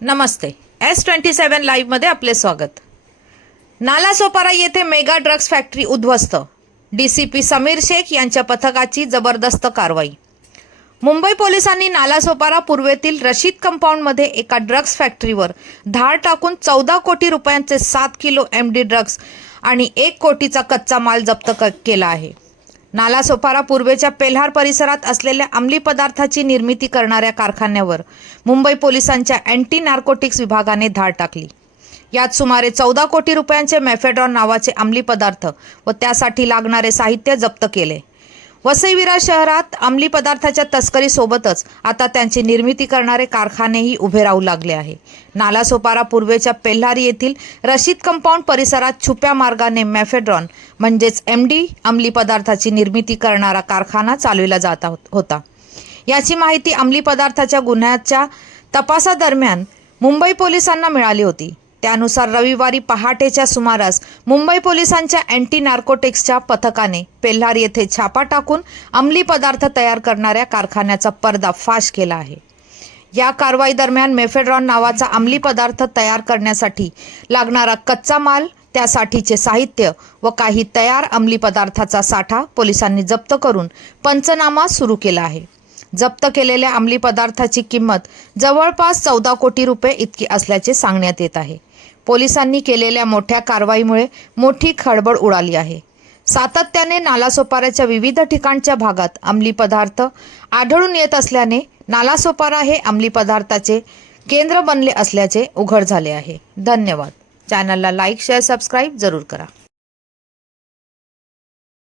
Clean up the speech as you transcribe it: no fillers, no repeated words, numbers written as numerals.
नमस्ते. S27 live मध्ये आपले स्वागत. नालासोपारा येथे मेगा ड्रग्ज फॅक्टरी उद्ध्वस्त. डीसीपी समीर शेख यांच्या पथकाची जबरदस्त कारवाई. मुंबई पोलिसांनी नालासोपारा पूर्वेतील रशीद कंपाऊंडमध्ये एका ड्रग्ज फॅक्टरीवर धाड टाकून 14 कोटी रुपयांचे 7 किलो MD ड्रग्ज आणि 1 कोटीचा कच्चा माल जप्त केला आहे. नालासोपारा पूर्वेच्या पेल्हार परिसरात असलेल्या अंमली पदार्थाची निर्मिती करणाऱ्या कारखान्यावर मुंबई पोलिसांच्या अँटी नार्कोटिक्स विभागाने धाड टाकली. यात सुमारे 14 कोटी रुपयांचे मेफेड्रॉन नावाचे अंमली पदार्थ व त्यासाठी लागणारे साहित्य जप्त केले. वसई विरार शहरात अंमली पदार्थाच्या तस्करीसोबतच आता त्यांची निर्मिती करणारे कारखानेही उभे राहू लागले आहे. नालासोपारा पूर्वेच्या पेल्हार येथील रशीद कंपाऊंड परिसरात छुप्या मार्गाने मेफेड्रॉन म्हणजेच MD अंमली पदार्थाची निर्मिती करणारा कारखाना चालविला जात होता. याची माहिती अंमली पदार्थाच्या गुन्ह्याच्या तपासादरम्यान मुंबई पोलिसांना मिळाली होती. त्यानुसार रविवारी पहाटेच्या सुमारास मुंबई पोलिसांच्या अँटी नार्कोटिक्सच्या पथकाने पेल्हार येथे छापा टाकून अंमली पदार्थ तयार करणाऱ्या कारखान्याचा पर्दाफाश केला आहे. या कारवाई दरम्यान मेफेड्रॉन नावाचा अंमली पदार्थ तयार करण्यासाठी लागणारा कच्चा माल, त्यासाठीचे साहित्य व काही तयार अंमली पदार्थाचा साठा पोलिसांनी जप्त करून पंचनामा सुरू केला आहे. जप्त केलेल्या अंमली पदार्थाची किंमत जवळपास 14 कोटी रुपये इतकी असल्याचे सांगण्यात येत आहे. पोलिसांनी केलेल्या मोठ्या कारवाईमुळे मोठी खळबळ उडाली आहे. सातत्याने नालासोपाऱ्याच्या विविध ठिकाणच्या भागात अंमली पदार्थ आढळून येत असल्याने नालासोपारा हे अंमली पदार्थाचे केंद्र बनले असल्याचे उघड झाले आहे. धन्यवाद. चॅनलला लाईक, शेअर, सबस्क्राईब जरूर करा.